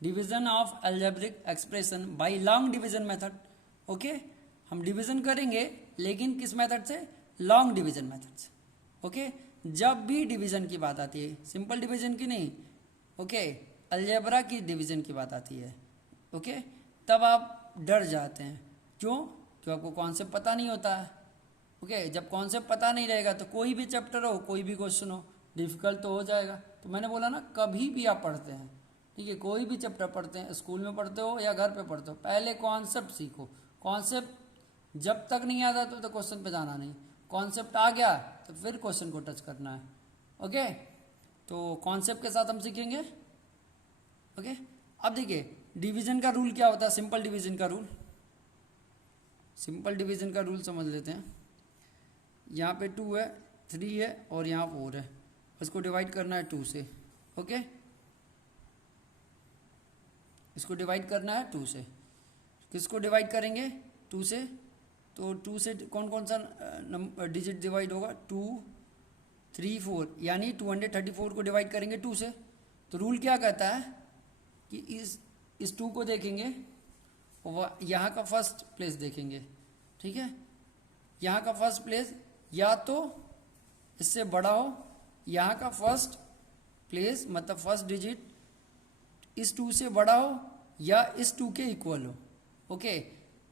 Division of algebraic expression by long division method. Okay, हम division करेंगे लेकिन किस मेथड से? लॉन्ग डिवीजन मेथड से। ओके, जब भी डिवीजन की बात आती है, सिंपल डिवीजन की नहीं, ओके, अलजेब्रा की डिवीजन की बात आती है, ओके, तब आप डर जाते हैं। क्यों? क्योंकि आपको कॉन्सेप्ट पता नहीं होता है। ओके, जब कॉन्सेप्ट पता नहीं रहेगा तो कोई भी चैप्टर हो, कोई भी क्वेश्चन हो, डिफिकल्ट तो हो जाएगा। तो मैंने बोला ना, कभी भी आप पढ़ते हैं, ठीक है, कोई भी चैप्टर पढ़ते हैं, स्कूल में पढ़ते हो या घर पे पढ़ते हो, पहले कॉन्सेप्ट सीखो। कॉन्सेप्ट जब तक नहीं आता तो क्वेश्चन पे जाना नहीं, कॉन्सेप्ट आ गया तो फिर क्वेश्चन को टच करना है। ओके, तो कॉन्सेप्ट के साथ हम सीखेंगे। ओके, अब देखिए डिवीजन का रूल क्या होता है, सिंपल डिवीजन का रूल। सिंपल डिवीजन का रूल समझ लेते हैं। यहाँ पे 2 है, 3 है और यहाँ 4 है, इसको डिवाइड करना है 2 से। ओके, इसको डिवाइड करना है 2 से। किसको डिवाइड करेंगे? 2 से। तो 2 से कौन कौन सा डिजिट डिवाइड होगा? 2, 3, 4, यानी 234 को डिवाइड करेंगे 2 से। तो रूल क्या कहता है कि इस 2 को देखेंगे और यहाँ का फर्स्ट प्लेस देखेंगे, ठीक है, यहाँ का फर्स्ट प्लेस या तो इससे बड़ा हो, यहाँ का फर्स्ट प्लेस मतलब फर्स्ट डिजिट इस 2 से बड़ा हो या इस 2 के इक्वल हो। ओके,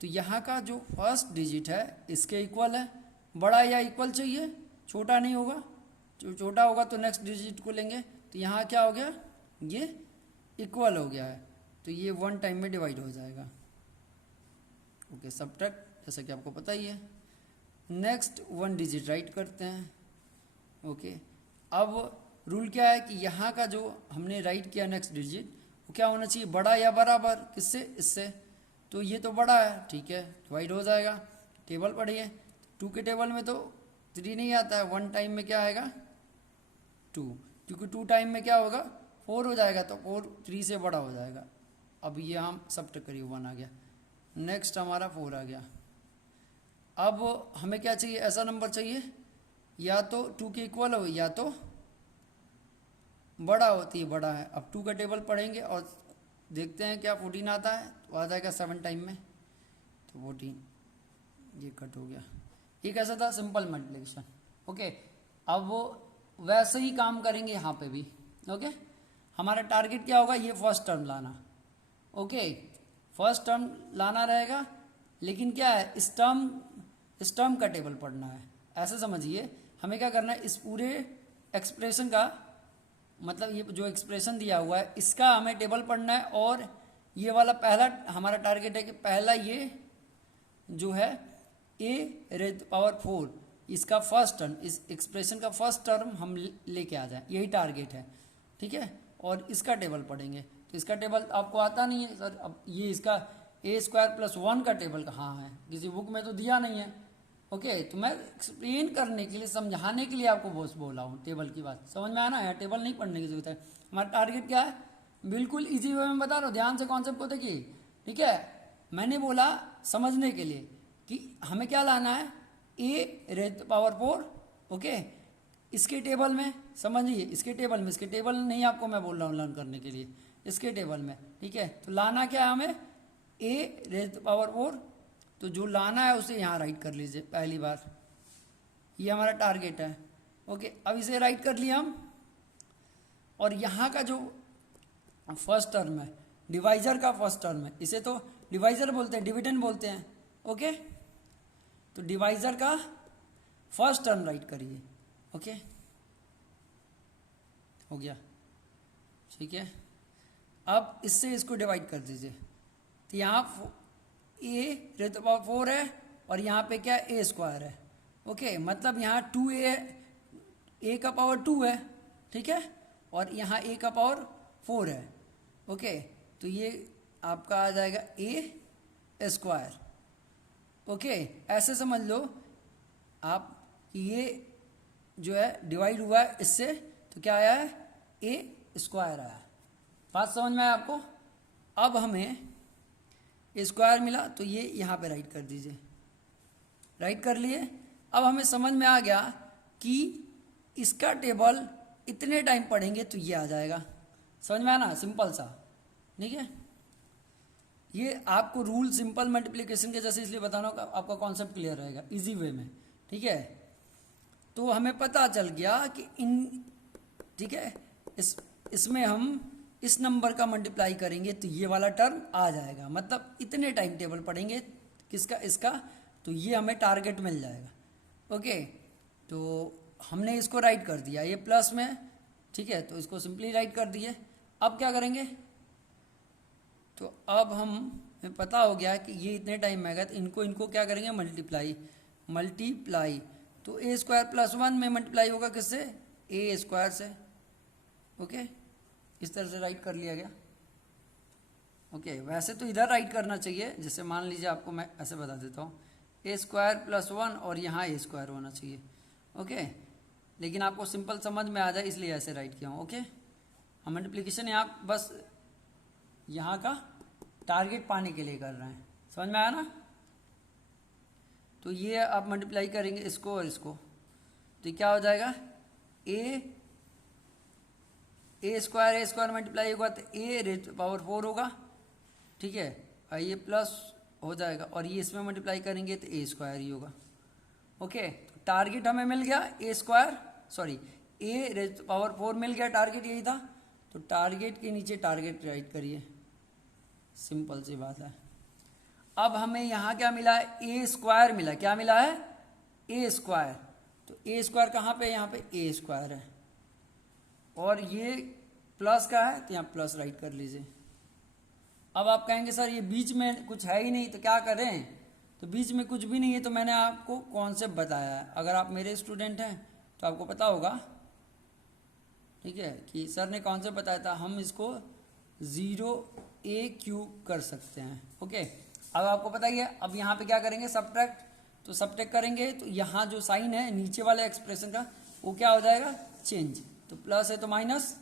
तो यहाँ का जो फर्स्ट डिजिट है इसके इक्वल है, बड़ा या इक्वल चाहिए, छोटा नहीं होगा। जो छोटा होगा तो नेक्स्ट डिजिट को लेंगे। तो यहाँ क्या हो गया? ये इक्वल हो गया है, तो ये 1 टाइम में डिवाइड हो जाएगा। ओके, सबट्रैक्ट, जैसा कि आपको पता ही है। नेक्स्ट 1 डिजिट राइट करते हैं। ओके, अब रूल क्या है कि यहाँ का जो हमने राइट किया नेक्स्ट डिजिट, वो क्या होना चाहिए? बड़ा या बराबर, किससे? इससे। तो ये तो बड़ा है, ठीक है, डिवाइड हो जाएगा। टेबल पढ़िए, 2 के टेबल में तो 3 नहीं आता है, 1 टाइम में क्या आएगा? 2, क्योंकि 2 टाइम में क्या होगा? 4 हो जाएगा, तो 4 3 से बड़ा हो जाएगा। अब ये हम सबट्रैक्ट करिए, 1 आ गया। नेक्स्ट हमारा 4 आ गया। अब हमें क्या चाहिए? ऐसा नंबर चाहिए या तो 2 के इक्वल हो या तो बड़ा होती है, बड़ा है। अब 2 का टेबल पढ़ेंगे और देखते हैं क्या 14 आता है, तो आ जाएगा 7 टाइम में, तो 14, ये कट हो गया। ये कैसा था? Simple multiplication. ओके, अब वो वैसे ही काम करेंगे यहाँ पे भी। ओके, हमारा टारगेट क्या होगा? ये फर्स्ट टर्म लाना। ओके, फर्स्ट टर्म लाना रहेगा, लेकिन क्या है, इस टर्म का टेबल पढ़ना है। ऐसे समझिए, हमें क्या करना है, इस पूरे एक्सप्रेशन का मतलब ये जो एक्सप्रेशन दिया हुआ है इसका हमें टेबल पढ़ना है। और ये वाला पहला हमारा टारगेट है कि पहला ये जो है a⁴, इसका फर्स्ट टर्म, इस एक्सप्रेशन का फर्स्ट टर्म हम लेके आ जाएं, यही टारगेट है, ठीक है। और इसका टेबल पढ़ेंगे। तो इसका टेबल आपको आता नहीं है सर, अब ये इसका a² + 1 का टेबल कहाँ है? किसी बुक में तो दिया नहीं है। ओके, तो मैं एक्सप्लेन करने के लिए, समझाने के लिए आपको बॉस बोला हूँ टेबल की बात। समझ में आना है? टेबल नहीं पढ़ने की जरूरत है। हमारा टारगेट क्या है? बिल्कुल इजी वे में बता रहा हूँ, ध्यान से कॉन्सेप्ट को देखिए, ठीक है। मैंने बोला समझने के लिए कि हमें क्या लाना है, a⁴। ओके, इसके टेबल में समझिए, इसके टेबल नहीं आपको मैं बोल रहा हूँ लर्न करने के लिए, इसके टेबल में, ठीक है। तो लाना क्या है हमें? a⁴। तो जो लाना है उसे यहाँ राइट कर लीजिए पहली बार, ये हमारा टारगेट है। ओके, अब इसे राइट कर लिया हम। और यहाँ का जो फर्स्ट टर्म है, डिवाइजर का फर्स्ट टर्म है, इसे तो डिवाइजर बोलते हैं, डिविडेंड बोलते हैं। ओके, तो डिवाइजर का फर्स्ट टर्म राइट करिए। ओके, हो गया, ठीक है। अब इससे इसको डिवाइड कर दीजिए। तो यहाँ a⁴ है और यहाँ पे क्या है? a² है। ओके, मतलब यहाँ 2a, a⁴ है, ठीक है, और यहाँ a⁴ है। ओके, तो ये आपका आ जाएगा a²। ओके, ऐसे समझ लो आप कि ये जो है डिवाइड हुआ है इससे, तो क्या आया है? a² आया। बात समझ में आया आपको? अब हमें स्क्वायर मिला, तो ये यहाँ पे राइट कर दीजिए, राइट कर लिए। अब हमें समझ में आ गया कि इसका टेबल इतने टाइम पढ़ेंगे तो ये आ जाएगा। समझ में आया ना? सिंपल सा। ठीक है। ये आपको रूल सिंपल मल्टीप्लिकेशन के जैसे इसलिए बताना होगा, आपका कॉन्सेप्ट क्लियर रहेगा इजी वे में, ठीक है। तो हमें पता चल गया कि ठीक है, इसमें हम इस नंबर का मल्टीप्लाई करेंगे तो ये वाला टर्म आ जाएगा, मतलब इतने टाइम टेबल पढ़ेंगे किसका, इसका, तो ये हमें टारगेट मिल जाएगा। ओके, तो हमने इसको राइट कर दिया, ये प्लस में, ठीक है, तो इसको सिंपली राइट कर दिए। अब क्या करेंगे, तो अब हमें पता हो गया कि ये इतने टाइम में आएगा, तो इनको क्या करेंगे, मल्टीप्लाई। तो ए स्क्वायर प्लस 1 में मल्टीप्लाई होगा किससे, ए स्क्वायर से। ओके, इस तरह से राइट कर लिया गया। ओके, वैसे तो इधर राइट करना चाहिए, जैसे मान लीजिए आपको मैं ऐसे बता देता हूँ, ए स्क्वायर प्लस 1 और यहाँ ए स्क्वायर होना चाहिए। ओके, लेकिन आपको सिंपल समझ में आ जाए इसलिए ऐसे राइट किया हूँ। ओके, हम मल्टीप्लिकेशन यहाँ बस यहाँ का टारगेट पाने के लिए कर रहे हैं, समझ में आया ना। तो ये आप मल्टीप्लाई करेंगे इसको और इसको, तो क्या हो जाएगा, ए स्क्वायर मल्टीप्लाई होगा तो ए रेज पावर 4 होगा, ठीक है, और ये प्लस हो जाएगा, और ये इसमें मल्टीप्लाई करेंगे तो ए स्क्वायर ही होगा। ओके, तो टारगेट हमें मिल गया ए रेज पावर 4 मिल गया, टारगेट यही था। तो टारगेट के नीचे टारगेट राइट करिए, सिंपल सी बात है। अब हमें यहाँ क्या मिला है, ए स्क्वायर मिला, क्या मिला है, ए स्क्वायर। तो ए स्क्वायर कहाँ पे, यहाँ पे ए स्क्वायर है, और ये प्लस का है तो यहाँ प्लस राइट कर लीजिए। अब आप कहेंगे सर ये बीच में कुछ है ही नहीं तो क्या करें, तो बीच में कुछ भी नहीं है, तो मैंने आपको कॉन्सेप्ट बताया है। अगर आप मेरे स्टूडेंट हैं तो आपको पता होगा, ठीक है, कि सर ने कॉन्सेप्ट बताया था, हम इसको 0a³ कर सकते हैं। ओके, अब आपको पता ही है। अब यहाँ पे क्या करेंगे, सब्ट्रैक्ट, तो सब्ट्रैक्ट करेंगे तो यहाँ जो साइन है नीचे वाले एक्सप्रेशन का वो क्या हो जाएगा, चेंज। तो प्लस है तो माइनस,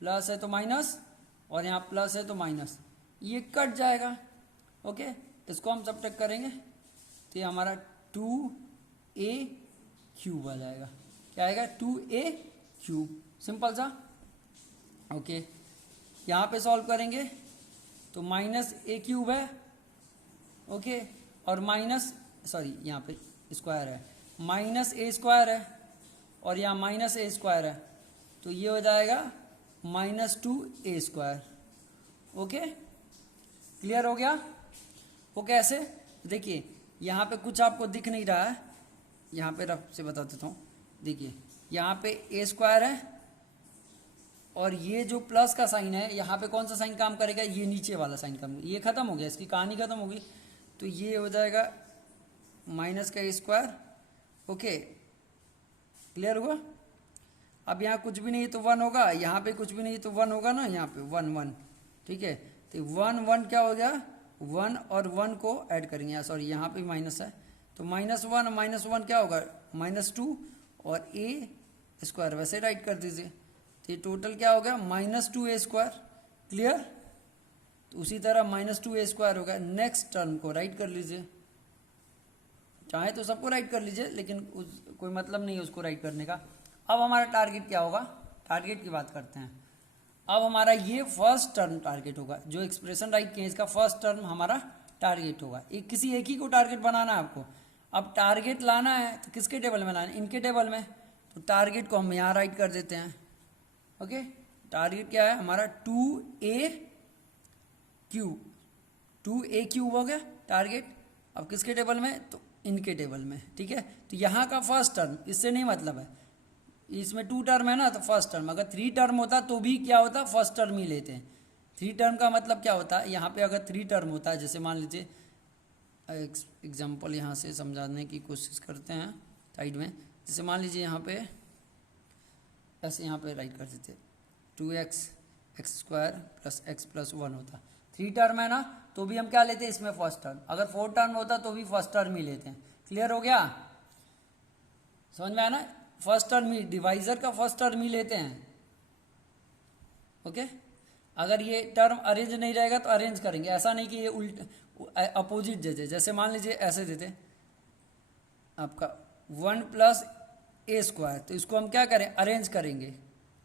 प्लस है तो माइनस, और यहाँ प्लस है तो माइनस, ये कट जाएगा। ओके, इसको हम सब्ट्रैक्ट करेंगे तो ये हमारा 2a³ आ जाएगा। क्या आएगा, 2a³, सिंपल सा। ओके, यहाँ पे सॉल्व करेंगे तो -a³ है, ओके, और यहाँ पे स्क्वायर है, -a² है, और यहाँ -a² है, तो ये हो जाएगा -2a²। ओके, क्लियर हो गया। वो कैसे, देखिए यहाँ पे कुछ आपको दिख नहीं रहा है, यहाँ पे रफ से बता देता हूँ। देखिए यहाँ पे a² है, और ये जो प्लस का साइन है, यहाँ पे कौन सा साइन काम करेगा, ये नीचे वाला साइन काम, ये खत्म हो गया, इसकी कहानी खत्म होगी। तो ये हो जाएगा माइनस का a²। ओके, क्लियर हुआ। अब यहाँ कुछ भी नहीं तो 1 होगा, यहाँ पे कुछ भी नहीं तो 1 होगा ना, यहाँ पे 1 1, ठीक है। तो 1 1 क्या हो गया, 1 और 1 को ऐड करेंगे, सॉरी यहाँ पे माइनस है, तो -1 -1 क्या होगा, -2, और a², वैसे राइट कर दीजिए। तो ये टोटल क्या हो गया, -2a²। क्लियर। तो उसी तरह -2a² होगा। नेक्स्ट टर्म को राइट कर लीजिए, चाहे तो सबको राइट कर लीजिए, लेकिन कोई मतलब नहीं है उसको राइट करने का। अब हमारा टारगेट क्या होगा, टारगेट की बात करते हैं। अब हमारा ये फर्स्ट टर्म टारगेट होगा, जो एक्सप्रेशन राइट किए इसका फर्स्ट टर्म हमारा टारगेट होगा। किसी एक ही को टारगेट बनाना है आपको। अब टारगेट लाना है तो किसके टेबल में लाना है, इनके टेबल में। तो टारगेट को हम यहाँ राइट कर देते हैं। ओके, टारगेट क्या है हमारा, 2a³ हो गया टारगेट। अब किसके टेबल में, तो इनके टेबल में, ठीक है। तो यहाँ का फर्स्ट टर्म, इससे नहीं मतलब है, इसमें 2 टर्म है ना, तो फर्स्ट टर्म। अगर 3 टर्म होता तो भी क्या होता, फर्स्ट टर्म ही लेते हैं। 3 टर्म का मतलब क्या होता है, यहाँ पे अगर 3 टर्म होता है, जैसे मान लीजिए एग्जाम्पल यहाँ से समझाने की कोशिश करते हैं साइड में। जैसे मान लीजिए यहाँ पे ऐसे यहाँ पे राइट कर देते 2x x² + x + 1 होता। 3 टर्म है ना, तो भी हम क्या लेते हैं इसमें फर्स्ट टर्म। अगर 4 टर्म होता तो भी फर्स्ट टर्म ही लेते हैं। क्लियर हो गया, समझ में आया ना। फर्स्ट टर्म ही, डिवाइजर का फर्स्ट टर्म ही लेते हैं। ओके, अगर ये टर्म अरेंज नहीं रहेगा तो अरेंज करेंगे, ऐसा नहीं कि ये उल्ट अपोजिट दे। जैसे मान लीजिए ऐसे देते आपका 1 + a², तो इसको हम क्या करें, अरेंज करेंगे।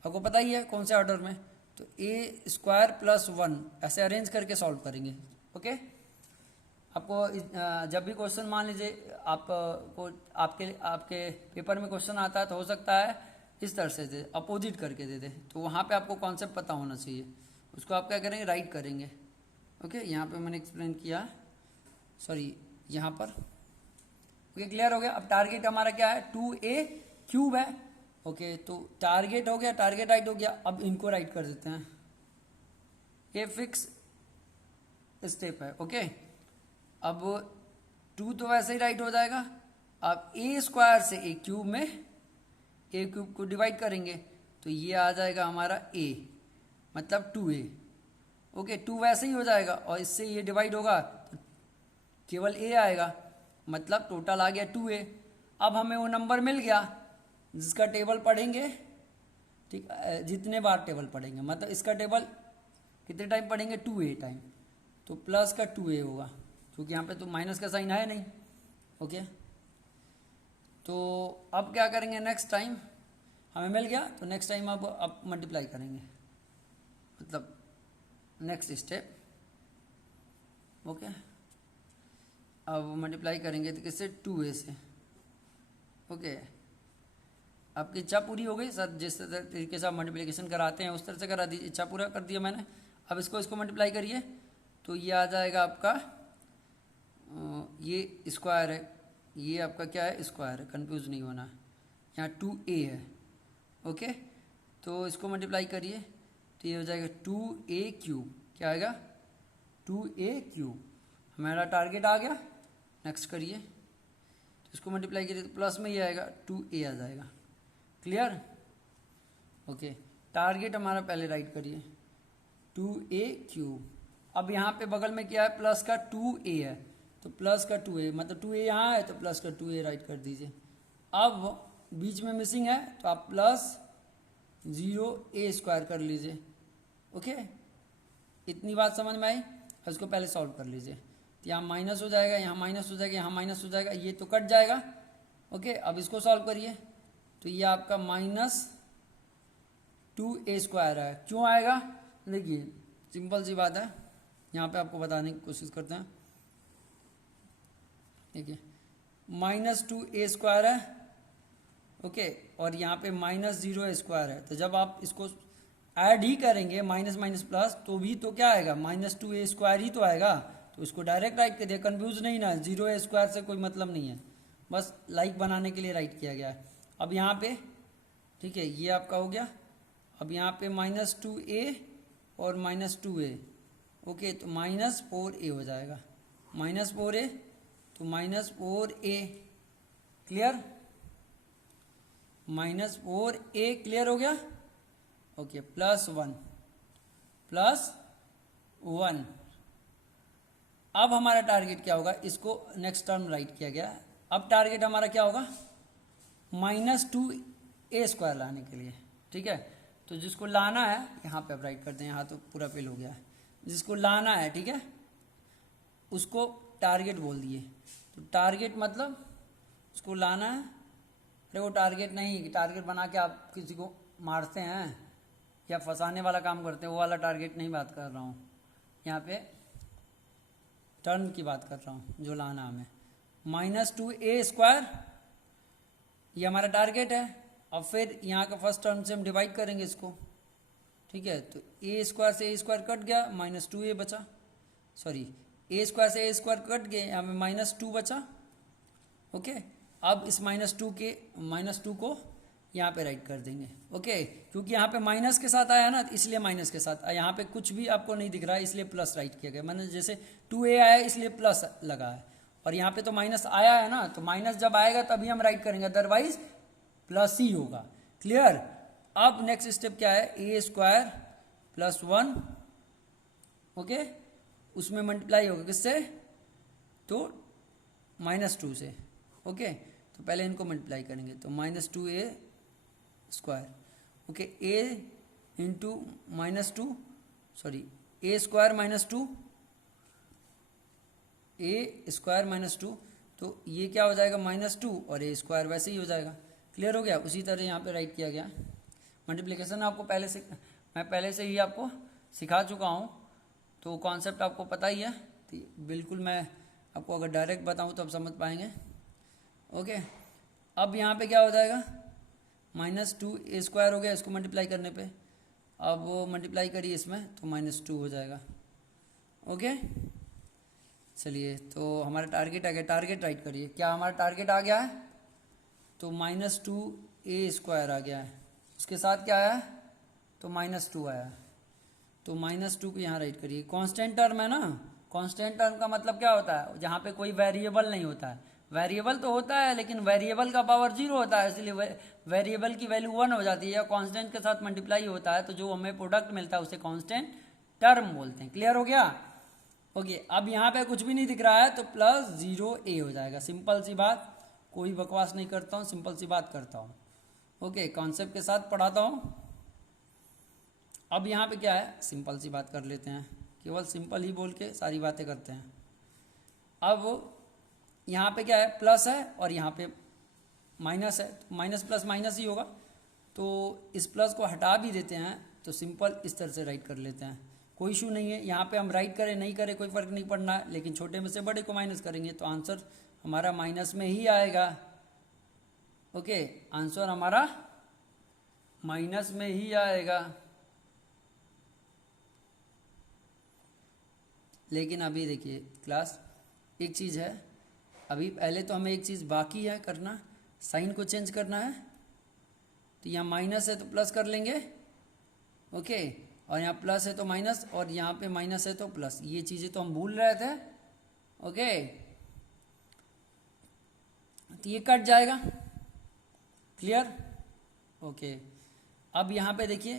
आपको पता ही है कौन से ऑर्डर में, तो ए स्क्वायर प्लस 1 ऐसे अरेंज करके सॉल्व करेंगे। ओके, आपको जब भी क्वेश्चन मान लीजिए आपको आपके पेपर में क्वेश्चन आता है तो हो सकता है इस तरह से दे, अपोजिट करके दे दे, तो वहाँ पे आपको कॉन्सेप्ट पता होना चाहिए, उसको आप क्या करेंगे, राइट करेंगे। ओके, यहाँ पे मैंने एक्सप्लेन किया, सॉरी यहाँ पर। ओके, क्लियर हो गया। अब टारगेट हमारा क्या है, 2a क्यूब है। ओके, तो टारगेट हो गया, टारगेट राइट हो गया। अब इनको राइट कर देते हैं, ये फिक्स स्टेप है। ओके, अब 2 तो वैसे ही राइट हो जाएगा। अब ए स्क्वायर से ए क्यूब में ए क्यूब को डिवाइड करेंगे तो ये आ जाएगा हमारा a, मतलब 2a। ओके, 2 वैसे ही हो जाएगा और इससे ये डिवाइड होगा तो केवल a आएगा, मतलब टोटल आ गया 2a। अब हमें वो नंबर मिल गया जिसका टेबल पढ़ेंगे, ठीक, जितने बार टेबल पढ़ेंगे, मतलब इसका टेबल कितने टाइम पढ़ेंगे, 2a टाइम, तो प्लस का 2a होगा, क्योंकि यहाँ पे तो माइनस का साइन है नहीं। ओके, तो अब क्या करेंगे, नेक्स्ट टाइम हमें मिल गया तो नेक्स्ट टाइम अब मल्टीप्लाई करेंगे, मतलब नेक्स्ट स्टेप। ओके, अब मल्टीप्लाई करेंगे तो किससे, 2a से। ओके, आपकी इच्छा पूरी हो गई सर, जिस तरीके से आप मल्टीप्लिकेशन कराते हैं उस तरह से करा दीजिए, इच्छा पूरा कर दिया मैंने। अब इसको मल्टीप्लाई करिए तो ये आ जाएगा आपका, ये स्क्वायर है, ये आपका क्या है, स्क्वायर है, कंफ्यूज नहीं होना, यहाँ 2a है। ओके, तो इसको मल्टीप्लाई करिए तो ये हो जाएगा 2a क्यूब, क्या आएगा, 2a क्यूब। हमारा टारगेट आ गया। नेक्स्ट करिए तो इसको मल्टीप्लाई करिए तो प्लस में ये आएगा, 2a आ जाएगा। क्लियर। ओके, टारगेट हमारा पहले राइट करिए, 2a क्यूब। अब यहाँ पे बगल में क्या है, प्लस का 2a है, तो प्लस का 2a, मतलब 2a यहाँ है तो प्लस का 2a राइट कर दीजिए। अब बीच में मिसिंग है तो आप प्लस 0a स्क्वायर कर लीजिए। ओके, इतनी बात समझ में आई। इसको पहले सॉल्व कर लीजिए, तो यहाँ माइनस हो जाएगा, यहाँ माइनस हो जाएगा, यहाँ माइनस हो जाएगा, ये तो कट जाएगा। ओके, अब इसको सॉल्व करिए तो ये आपका -2a स्क्वायर है। क्यों आएगा, देखिए सिंपल सी बात है, यहाँ पे आपको बताने की कोशिश करते हैं। देखिए -2a स्क्वायर है, ओके, और यहाँ पे -0a स्क्वायर है, तो जब आप इसको ऐड ही करेंगे माइनस माइनस प्लस तो भी तो क्या आएगा, -2a स्क्वायर ही तो आएगा। तो इसको डायरेक्ट राइट कर दिया, कंफ्यूज नहीं ना, 0a स्क्वायर से कोई मतलब नहीं है, बस लाइक बनाने के लिए राइट किया गया है। अब यहाँ पे ठीक है, ये आपका हो गया। अब यहाँ पे -2a और -2a, ओके, तो -4a हो जाएगा, -4a तो -4a, क्लियर, -4a क्लियर हो गया। ओके, +1 अब हमारा टारगेट क्या होगा, इसको नेक्स्ट टर्म राइट किया गया। अब टारगेट हमारा क्या होगा, -2a स्क्वायर लाने के लिए। ठीक है, तो जिसको लाना है यहाँ पे अब राइट करते हैं, यहाँ तो पूरा फिल हो गया है, जिसको लाना है, ठीक है, उसको टारगेट बोल दिए। तो टारगेट मतलब उसको लाना है। अरे वो टारगेट नहीं, टारगेट बना के आप किसी को मारते हैं या फंसाने वाला काम करते हैं, वो वाला टारगेट नहीं बात कर रहा हूँ, यहाँ पे टर्म की बात कर रहा हूँ, जो लाना हमें। -2a स्क्वायर ये हमारा टारगेट है। अब फिर यहाँ का फर्स्ट टर्म से हम डिवाइड करेंगे इसको, ठीक है, तो a स्क्वायर से a स्क्वायर कट गया, -2a बचा, सॉरी a स्क्वायर से a स्क्वायर कट गए, यहाँ पे -2 बचा। ओके, अब इस -2 को यहाँ पे राइट कर देंगे। ओके, क्योंकि यहाँ पे माइनस के साथ आया ना, इसलिए माइनस के साथ, यहाँ पे कुछ भी आपको नहीं दिख रहा है इसलिए प्लस राइट किया गया, मतलब जैसे 2a आया इसलिए प्लस लगा है, और यहाँ पे तो माइनस आया है ना, तो माइनस जब आएगा तभी हम राइट करेंगे, अदरवाइज प्लस ही होगा। क्लियर। अब नेक्स्ट स्टेप क्या है, a स्क्वायर +1, ओके, उसमें मल्टीप्लाई होगा किससे, तो -2 से। ओके, तो पहले इनको मल्टीप्लाई करेंगे, तो -2a square, okay, a into -2, sorry a square -2, a square -2, तो ये क्या हो जाएगा, -2 और a स्क्वायर वैसे ही हो जाएगा। क्लियर हो गया। उसी तरह यहाँ पे राइट किया गया। मल्टीप्लिकेशन आपको पहले से मैं पहले से ही आपको सिखा चुका हूँ, तो कॉन्सेप्ट आपको पता ही है। तो बिल्कुल मैं आपको अगर डायरेक्ट बताऊँ तो आप समझ पाएंगे। ओके, अब यहाँ पे क्या हो जाएगा, -2a² हो गया इसको मल्टीप्लाई करने पे। अब वो मल्टीप्लाई करिए इसमें तो -2 हो जाएगा। ओके, चलिए तो हमारा टारगेट आ गया, टारगेट राइट करिए। क्या हमारा टारगेट आ गया है, तो -2a² आ गया है, उसके साथ क्या आया है, तो -2 आया है, तो -2 को यहाँ राइट करिए। कांस्टेंट टर्म है ना, कांस्टेंट टर्म का मतलब क्या होता है, जहाँ पे कोई वेरिएबल नहीं होता है। वेरिएबल तो होता है लेकिन वेरिएबल का पावर 0 होता है, इसलिए वेरिएबल की वैल्यू 1 हो जाती है, या कांस्टेंट के साथ मल्टीप्लाई होता है, तो जो हमें प्रोडक्ट मिलता है उसे कांस्टेंट टर्म बोलते हैं। क्लियर हो गया। ओके, अब यहाँ पे कुछ भी नहीं दिख रहा है तो +0a हो जाएगा। सिंपल सी बात, कोई बकवास नहीं करता हूँ, सिंपल सी बात करता हूँ। ओके, कॉन्सेप्ट के साथ पढ़ाता हूँ। अब यहाँ पे क्या है, सिंपल सी बात कर लेते हैं, केवल सिंपल ही बोल के सारी बातें करते हैं। अब यहाँ पे क्या है, प्लस है और यहाँ पे माइनस है, तो माइनस प्लस माइनस ही होगा, तो इस प्लस को हटा भी देते हैं, तो सिंपल इस तरह से राइट कर लेते हैं, कोई इशू नहीं है। यहाँ पे हम राइट करें नहीं करें कोई फ़र्क नहीं पड़ना है, लेकिन छोटे में से बड़े को माइनस करेंगे तो आंसर हमारा माइनस में ही आएगा। ओके, आंसर हमारा माइनस में ही आएगा। लेकिन अभी देखिए क्लास, एक चीज़ है, अभी पहले तो हमें एक चीज़ बाकी है करना, साइन को चेंज करना है। तो यहाँ माइनस है तो प्लस कर लेंगे, ओके, और यहाँ प्लस है तो माइनस, और यहाँ पे माइनस है तो प्लस, ये चीज़ें तो हम भूल रहे थे। ओके, तो ये कट जाएगा। क्लियर। ओके, अब यहाँ पे देखिए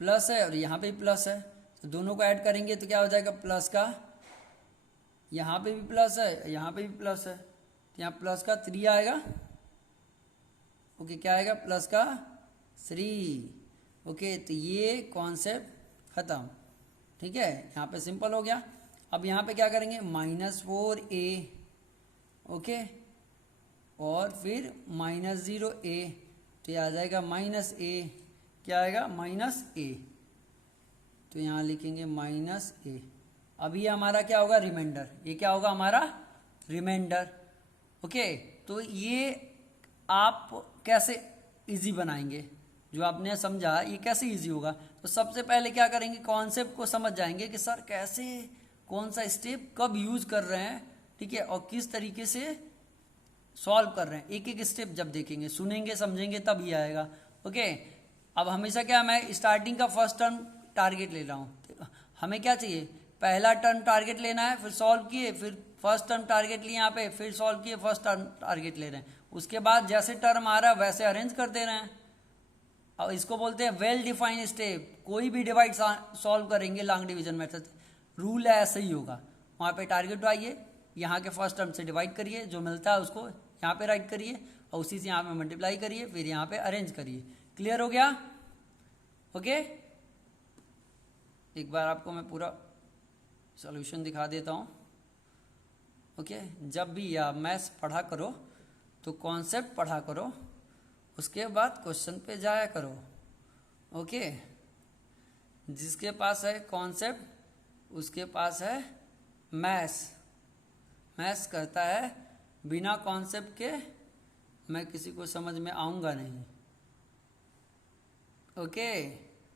प्लस है और यहाँ पे भी प्लस है, तो दोनों को ऐड करेंगे तो क्या हो जाएगा, प्लस का, यहाँ पे भी प्लस है यहाँ पे भी प्लस है, तो यहाँ प्लस का 3 आएगा। ओके, क्या आएगा, प्लस का 3। ओके, तो ये कॉन्सेप्ट खत्म। ठीक है, यहाँ पे सिंपल हो गया। अब यहाँ पे क्या करेंगे, -4a, ओके, और फिर -0a, तो ये आ जाएगा -a, क्या आएगा, -a, तो यहाँ लिखेंगे -a। अब ये हमारा क्या होगा, रिमाइंडर, ये क्या होगा हमारा रिमाइंडर। ओके, तो ये आप कैसे इजी बनाएंगे, जो आपने समझा ये कैसे इजी होगा, तो सबसे पहले क्या करेंगे, कॉन्सेप्ट को समझ जाएंगे कि सर कैसे कौन सा स्टेप कब यूज कर रहे हैं, ठीक है, और किस तरीके से सॉल्व कर रहे हैं, एक एक स्टेप जब देखेंगे, सुनेंगे, समझेंगे, तब ही आएगा। ओके, अब हमेशा क्या, मैं स्टार्टिंग का फर्स्ट टर्म टारगेट ले रहा हूँ, हमें क्या चाहिए, पहला टर्म टारगेट लेना है, फिर सॉल्व किए, फिर फर्स्ट टर्म टारगेट लिए यहाँ पे, फिर सॉल्व किए, फर्स्ट टर्म टारगेट ले रहे हैं, उसके बाद जैसे टर्म आ रहा है वैसे अरेंज कर दे रहे हैं। और इसको बोलते हैं वेल डिफाइंड स्टेप। कोई भी डिवाइड सॉल्व करेंगे लॉन्ग डिवीजन मेथड, रूल है ऐसे ही होगा, वहाँ पे टारगेट आइए, यहाँ के फर्स्ट टर्म से डिवाइड करिए, जो मिलता है उसको यहाँ पे राइट करिए, और उसी से यहाँ पे मल्टीप्लाई करिए, फिर यहाँ पे अरेंज करिए। क्लियर हो गया। ओके, एक बार आपको मैं पूरा सॉल्यूशन दिखा देता हूँ। ओके, जब भी या मैथ्स पढ़ा करो तो कॉन्सेप्ट पढ़ा करो, उसके बाद क्वेश्चन पे जाया करो। ओके, जिसके पास है कॉन्सेप्ट उसके पास है मैथ्स। मैथ्स कहता है बिना कॉन्सेप्ट के मैं किसी को समझ में आऊँगा नहीं। ओके।